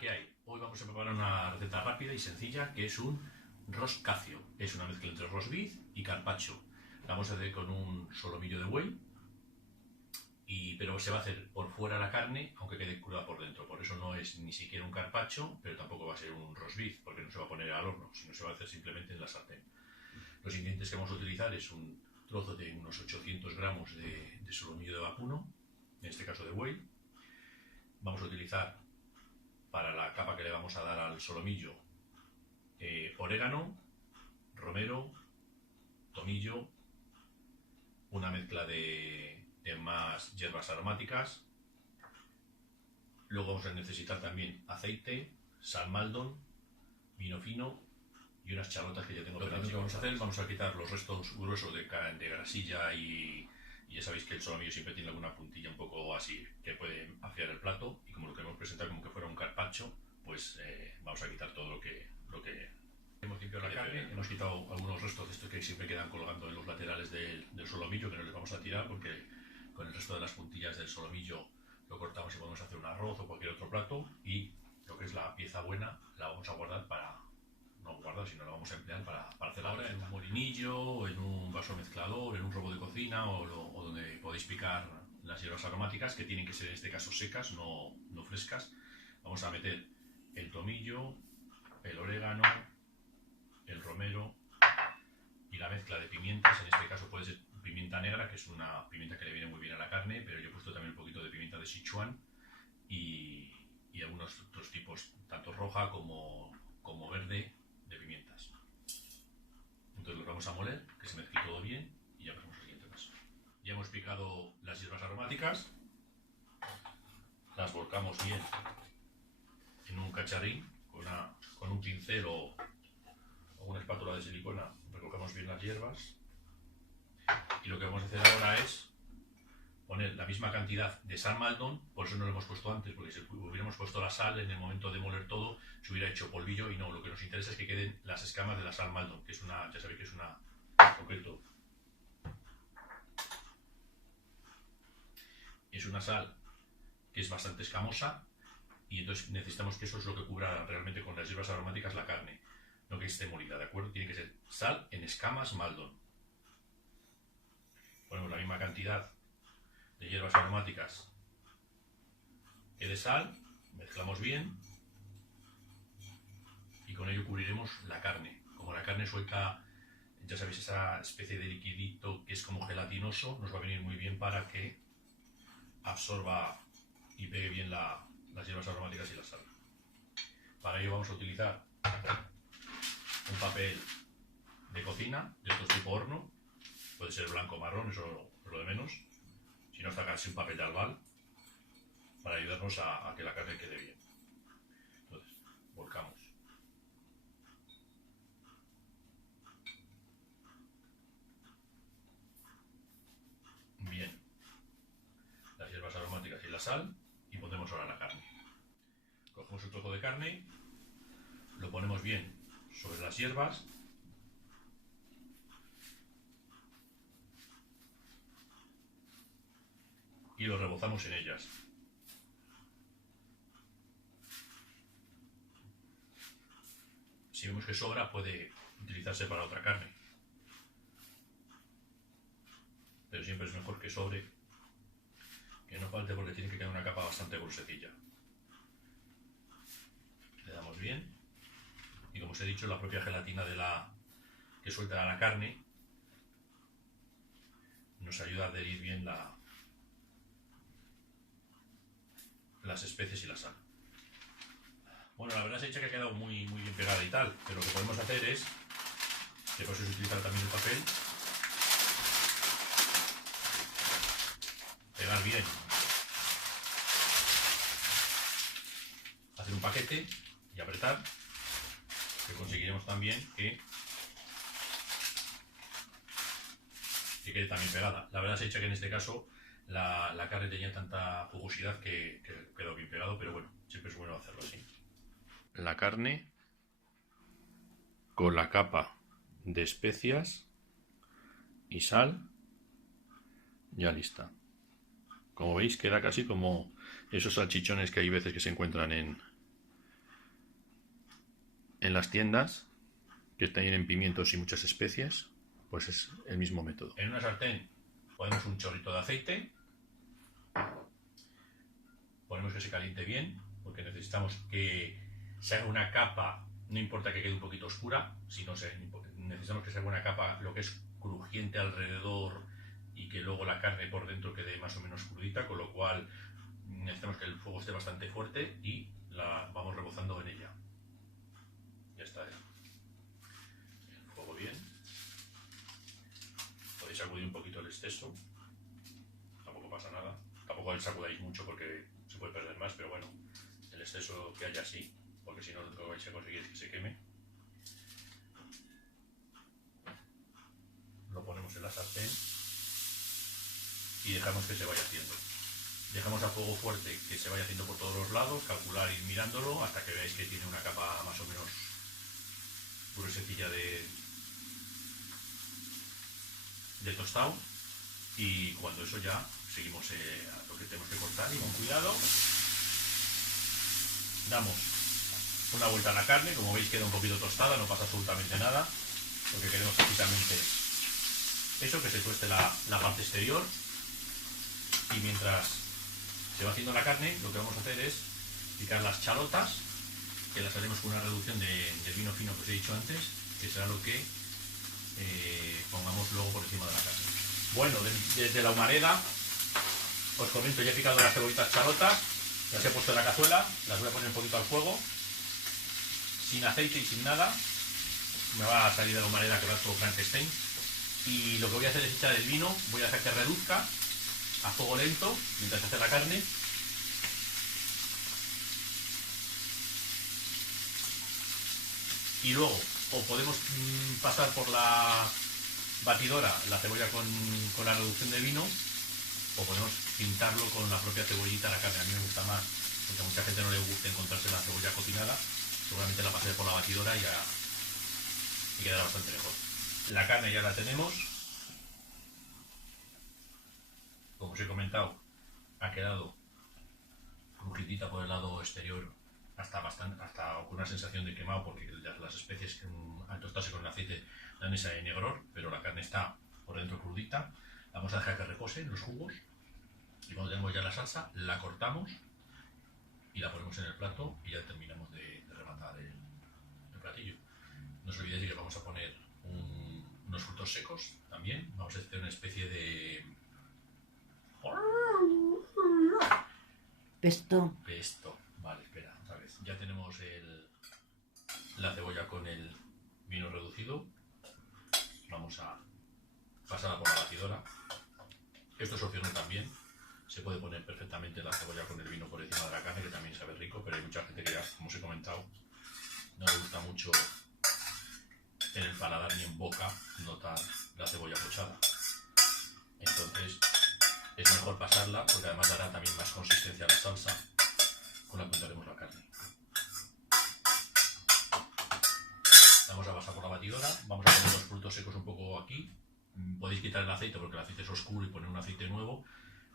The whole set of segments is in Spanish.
¿qué hay? Hoy vamos a preparar una receta rápida y sencilla que es un roscaccio. Es una mezcla entre roast beef y carpaccio. La vamos a hacer con un solomillo de buey, pero se va a hacer por fuera la carne, aunque quede cruda por dentro. Por eso no es ni siquiera un carpaccio, pero tampoco va a ser un roast beef, porque no se va a poner al horno, sino se va a hacer simplemente en la sartén. Los ingredientes que vamos a utilizar es un trozo de unos 800 gramos de solomillo de vacuno, en este caso de buey. Vamos a utilizar para la capa que le vamos a dar al solomillo orégano, romero, tomillo, una mezcla de más hierbas aromáticas. Luego vamos a necesitar también aceite, sal Maldon, vino fino y unas chalotas que ya tengo. Lo que vamos a hacer, vamos a quitar los restos gruesos de grasilla y ya sabéis que el solomillo siempre tiene alguna puntilla un poco así que puede afiar el plato, y como lo queremos presentar como que fuera un carpaccio, pues vamos a quitar todo lo que hemos limpiado la carne. Hemos quitado algunos restos de estos que siempre quedan colgando en los laterales del solomillo, que no les vamos a tirar porque con el resto de las puntillas del solomillo lo cortamos y podemos hacer un arroz o cualquier otro plato, y lo que es la pieza buena la vamos a guardar sino la vamos a emplear para hacer ahora en un molinillo, en un vaso mezclador, en un robo de cocina o donde podéis picar las hierbas aromáticas, que tienen que ser en este caso secas, no frescas. Vamos a meter el tomillo, el orégano, el romero y la mezcla de pimientas. En este caso puede ser pimienta negra, que es una pimienta que le viene muy bien a la carne, pero yo he puesto también un poquito de pimienta de Sichuan y algunos otros tipos, tanto roja como verde, de pimientas. Entonces los vamos a moler, que se mezcle todo bien, y ya pasamos al siguiente paso. Ya hemos picado las hierbas aromáticas, las volcamos bien en un cacharrín con un pincel o una espátula de silicona. Recogemos bien las hierbas, y lo que vamos a hacer ahora es poner la misma cantidad de sal Maldon. Por eso no lo hemos puesto antes, porque si hubiéramos puesto la sal en el momento de moler todo, se hubiera hecho polvillo, y no, lo que nos interesa es que queden las escamas de la sal Maldon, que es ya sabéis que es una, en concreto, es una sal que es bastante escamosa, y entonces necesitamos que eso es lo que cubra realmente con las hierbas aromáticas la carne, no que esté molida, ¿de acuerdo? Tiene que ser sal en escamas Maldon. Ponemos la misma cantidad de hierbas aromáticas que de sal, mezclamos bien y con ello cubriremos la carne. Como la carne suelta, ya sabéis, esa especie de liquidito que es como gelatinoso, nos va a venir muy bien para que absorba y pegue bien las hierbas aromáticas y la sal. Para ello vamos a utilizar un papel de cocina de estos tipo horno, puede ser blanco o marrón, eso es lo de menos. Si no, sacarse un papel de albal para ayudarnos a que la carne quede bien. Entonces, volcamos bien las hierbas aromáticas y la sal, y ponemos ahora la carne. Cogemos un trozo de carne, lo ponemos bien sobre las hierbas y lo rebozamos en ellas. Si vemos que sobra, puede utilizarse para otra carne, pero siempre es mejor que sobre, que no falte, porque tiene que quedar una capa bastante grosecilla. Le damos bien, y como os he dicho, la propia gelatina que suelta la carne nos ayuda a adherir bien las especies y la sal. Bueno, la verdad se ha dicho que ha quedado muy bien pegada y tal, pero lo que podemos hacer es, que por eso se utiliza también el papel, pegar bien, hacer un paquete y apretar, que conseguiremos también que quede también pegada. La verdad se ha dicho que en este caso la carne tenía tanta jugosidad que quedó bien pegado, pero bueno, siempre es bueno hacerlo así. La carne con la capa de especias y sal ya lista. Como veis, queda casi como esos salchichones que hay veces que se encuentran en en las tiendas, que tienen pimientos y muchas especies, pues es el mismo método. En una sartén ponemos un chorrito de aceite, ponemos que se caliente bien, porque necesitamos que se haga una capa, no importa que quede un poquito oscura, sino necesitamos que se haga una capa, lo que es crujiente alrededor, y que luego la carne por dentro quede más o menos crudita, con lo cual necesitamos que el fuego esté bastante fuerte y la vamos rebozando en ella. Ya está, el fuego bien. Podéis sacudir un poquito el exceso, tampoco pasa nada. Tampoco el sacudáis mucho porque se puede perder más, pero bueno, el exceso que haya así, porque si no lo que vais a conseguir es que se queme. Lo ponemos en la sartén y dejamos que se vaya haciendo. Dejamos a fuego fuerte que se vaya haciendo por todos los lados, calcular, ir mirándolo hasta que veáis que tiene una capa más o menos gruesecilla de tostado, y cuando eso ya seguimos a lo que tenemos que cortar y con cuidado damos una vuelta a la carne. Como veis queda un poquito tostada, no pasa absolutamente nada, lo que queremos precisamente es eso, que se tueste la parte exterior. Y mientras se va haciendo la carne, lo que vamos a hacer es picar las chalotas, que las haremos con una reducción de vino fino que os he dicho antes, que será lo que pongamos luego por encima de la carne. Bueno, desde la humareda os comento, ya he picado las cebollitas chalotas, las he puesto en la cazuela, las voy a poner un poquito al fuego, sin aceite y sin nada. Me va a salir de la humareda que va todo Frankenstein. Y lo que voy a hacer es echar el vino, voy a dejar que reduzca a fuego lento mientras se hace la carne. Y luego o podemos pasar por la batidora la cebolla con la reducción de vino, o podemos pintarlo con la propia cebollita a la carne. A mí me gusta más, porque a mucha gente no le gusta encontrarse la cebolla cocinada. Seguramente la pasaré por la batidora y quedará bastante mejor. La carne ya la tenemos. Como os he comentado, ha quedado crujidita por el lado exterior, hasta con una sensación de quemado, porque las especies al tostarse con el aceite dan ese negror, pero la carne está por dentro crudita. Vamos a dejar que reposen los jugos, y cuando tenemos ya la salsa la cortamos y la ponemos en el plato y ya terminamos de rematar el platillo. No os olvidéis de que vamos a poner unos frutos secos también. Vamos a hacer una especie de pesto. Vale, espera, otra vez. Ya tenemos la cebolla con el vino reducido. Vamos a pasarla por la batidora. Esto es opcional también. Se puede poner perfectamente la cebolla con el vino por encima de la carne, que también sabe rico, pero hay mucha gente que ya, como os he comentado, no le gusta mucho en el paladar ni en boca notar la cebolla pochada. Entonces es mejor pasarla, porque además dará también más consistencia a la salsa con la que untaremos la carne. Vamos a pasar por la batidora, vamos a poner los frutos secos un poco aquí. Podéis quitar el aceite porque el aceite es oscuro y poner un aceite nuevo.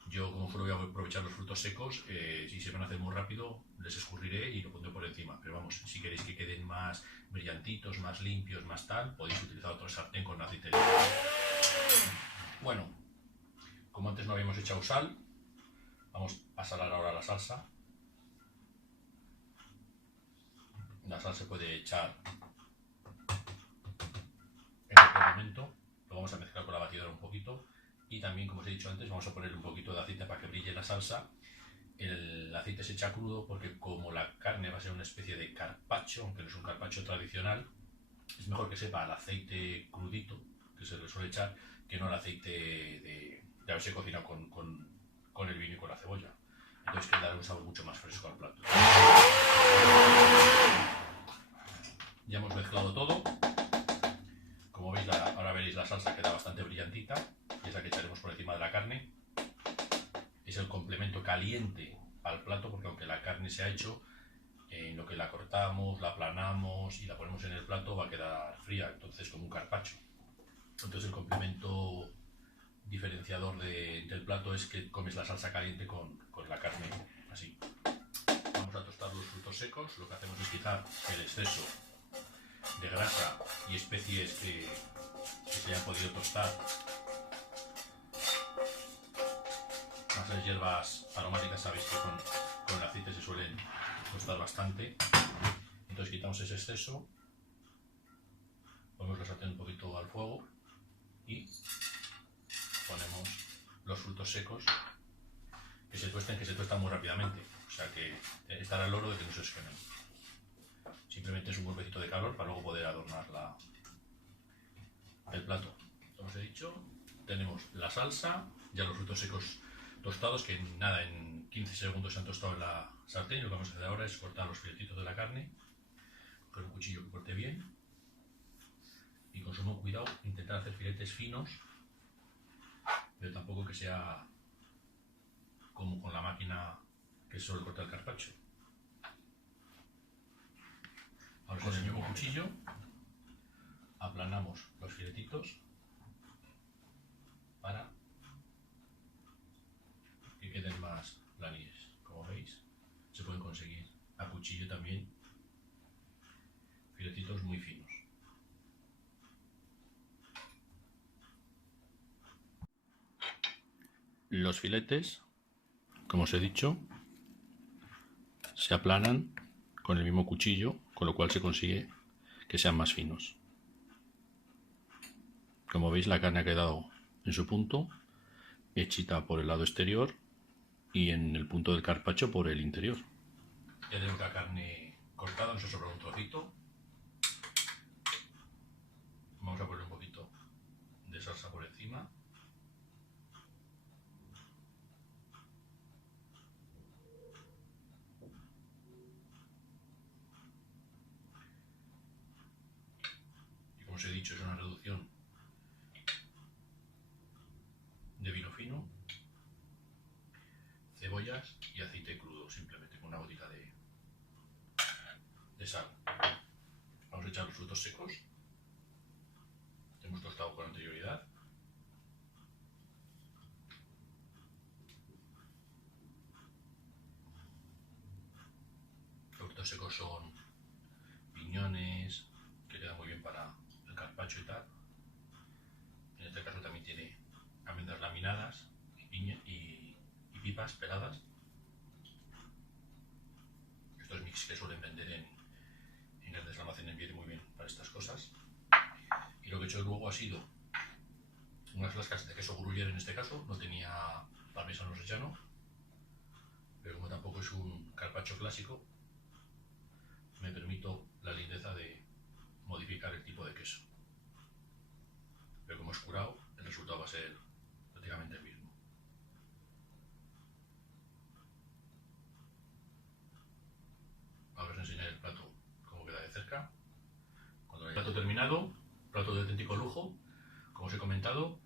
Yo, como solo voy a aprovechar los frutos secos, si se van a hacer muy rápido, les escurriré y lo pondré por encima. Pero vamos, si queréis que queden más brillantitos, más limpios, más tal, podéis utilizar otro sartén con aceite limpio. Bueno, como antes no habíamos echado sal, vamos a salar ahora la salsa. La sal se puede echar en cualquier momento. Lo vamos a mezclar con la batidora un poquito. Y también, como os he dicho antes, vamos a poner un poquito de aceite para que brille la salsa. El aceite se echa crudo porque, como la carne va a ser una especie de carpaccio, aunque no es un carpaccio tradicional, es mejor que sepa el aceite crudito que se le suele echar, que no el aceite de haberse cocinado con el vino y con la cebolla. Entonces que dará un sabor mucho más fresco al plato. Ya hemos mezclado todo. Como veis, ahora veréis la salsa queda bastante brillantita, y es la que echaremos por encima de la carne. Es el complemento caliente al plato, porque aunque la carne se ha hecho, en lo que la cortamos, la aplanamos y la ponemos en el plato va a quedar fría, entonces como un carpaccio. Entonces el complemento diferenciador del plato es que comes la salsa caliente con la carne así. Vamos a tostar los frutos secos. Lo que hacemos es quitar el exceso de grasa y especies que se hayan podido tostar, las hierbas aromáticas sabéis que con el aceite se suelen tostar bastante. Entonces quitamos ese exceso, ponemos la sartén un poquito al fuego y ponemos los frutos secos que se tuestan muy rápidamente, o sea que estar al loro de que no se os quemen. Simplemente es un golpecito de calor para luego poder adornar el plato. Como os he dicho, tenemos la salsa, ya los frutos secos tostados, que nada, en 15 segundos se han tostado en la sartén. Y lo que vamos a hacer ahora es cortar los filetitos de la carne con un cuchillo que corte bien y con sumo cuidado intentar hacer filetes finos, pero tampoco que sea como con la máquina que suele cortar el carpaccio. Ahora con el mismo cuchillo aplanamos los filetitos para que queden más planilles. Como veis, se pueden conseguir a cuchillo también filetitos muy finos. Los filetes, como os he dicho, se aplanan con el mismo cuchillo, con lo cual se consigue que sean más finos. Como veis, la carne ha quedado en su punto, hechita por el lado exterior y en el punto del carpaccio por el interior. Ya tenemos la carne cortada, nos ha sobrado un trocito. Vamos a poner un poquito de salsa por encima. Y como os he dicho, es una reducción de vino fino, cebollas y aceite crudo, simplemente con una gotita de sal. Vamos a echar los frutos secos que hemos tostado con anterioridad. Los frutos secos son piñones, que quedan muy bien para el carpaccio y tal. En este caso también tiene almendras laminadas y pipas peladas. Estos mix que suelen vender en grandes almacenes vienen muy bien para estas cosas. Y lo que he hecho luego ha sido unas lascas de queso gruyere, en este caso no tenía parmesano reggiano, pero como tampoco es un carpaccio clásico, me permito la lindeza de modificar el tipo de queso. Pero como es curado, el resultado va a ser prácticamente el mismo. Ahora os enseñaré el plato cómo queda de cerca. Cuando el plato terminado, plato de auténtico lujo, como os he comentado,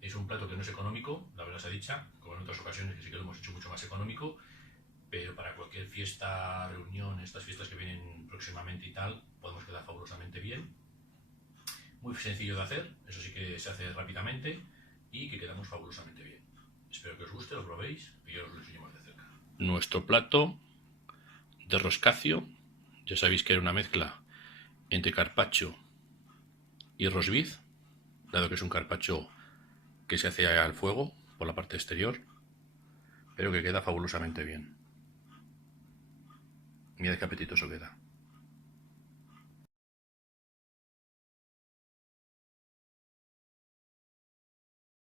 es un plato que no es económico, la verdad sea dicha, como en otras ocasiones que sí que lo hemos hecho mucho más económico, pero para cualquier fiesta, reunión, estas fiestas que vienen próximamente y tal, podemos quedar fabulosamente bien. Muy sencillo de hacer, eso sí que se hace rápidamente y que quedamos fabulosamente bien. Espero que os guste, lo probéis y yo os lo enseño más de cerca. Nuestro plato de roscacio, ya sabéis que era una mezcla entre carpaccio y rosbif, dado que es un carpaccio que se hace al fuego por la parte exterior, pero que queda fabulosamente bien. Mirad qué apetitoso queda.